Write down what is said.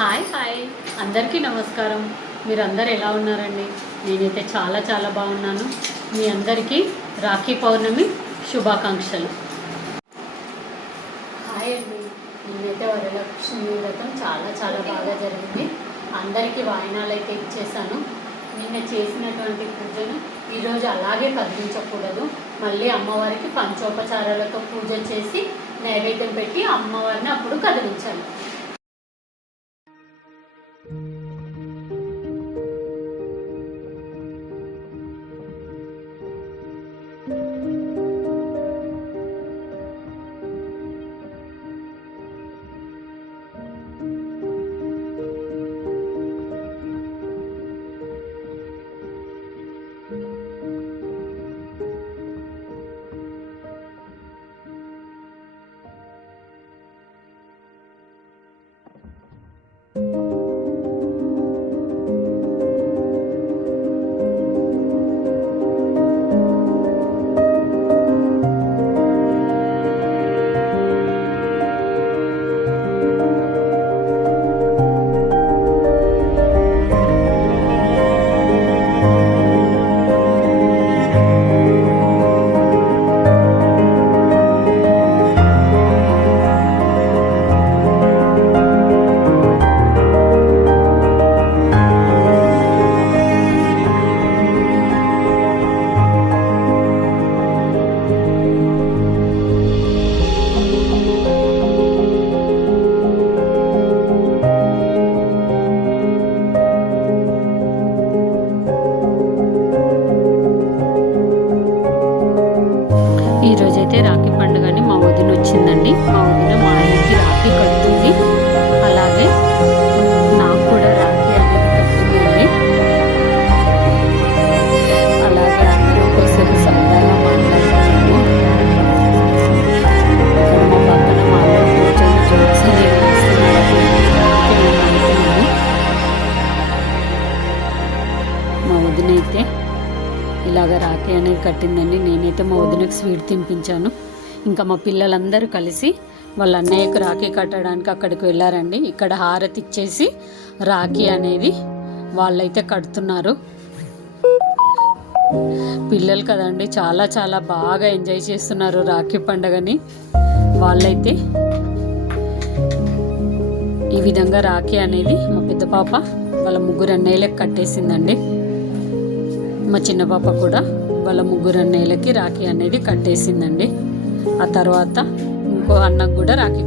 Hi అందరికీ నమస్కారం. మీరందరూ ఎలా ఉన్నారండి? నేనైతే చాలా చాలా బాగున్నాను. మీ అందరికీ రాఖీ పౌర్ణమి శుభాకాంక్షలు. హాయ్ అండి. నేనైతే వరలక్ష్మి వ్రతం చాలా చాలా బాగా జరిగింది. అందరికీ వాయినాలు అయితే ఇచ్చేసాను. నిన్న చేసినటువంటి పూజను ఈరోజు అలాగే కదిలించకూడదు. మళ్ళీ అమ్మవారికి పంచోపచారాలతో పూజ చేసి నైవేద్యం పెట్టి అమ్మవారిని అప్పుడు కదిలించాలి. ఈరోజైతే రాఖీ పండుగని మా వదిన వచ్చిందండి. మా వదిన మా ఆయనకి రాఖీ కడుతుంది. అలాగే నాకు కూడా రాఖీ అనేది కట్టిందండి. అలాగే అందరూ ఒకసారి సరదాగా మాట్లాడుతున్నాము. మా పక్కన మా కూర్చొని జోక్స్ అనేవి మా వదిన అయితే ఇలాగ రాఖీ అనేది కట్టిందండి. నేనైతే మా వదినకి స్వీట్ తినిపించాను. ఇంకా మా పిల్లలందరూ కలిసి వాళ్ళ అన్నయ్యకు రాఖీ కట్టడానికి అక్కడికి వెళ్ళారండి. ఇక్కడ హారతి ఇచ్చేసి రాఖీ అనేది వాళ్ళైతే కడుతున్నారు. పిల్లలు కదండి, చాలా చాలా బాగా ఎంజాయ్ చేస్తున్నారు రాఖీ పండుగని. వాళ్ళైతే ఈ విధంగా రాఖీ అనేది మా పెద్ద పాప వాళ్ళ ముగ్గురు అన్నయ్యలకు కట్టేసిందండి. మా చిన్న పాప కూడా వాళ్ళ ముగ్గురు అన్నయ్యలకి రాఖీ అనేది కట్టేసిందండి. ఆ తర్వాత ఇంకో అన్నకు కూడా రాఖీ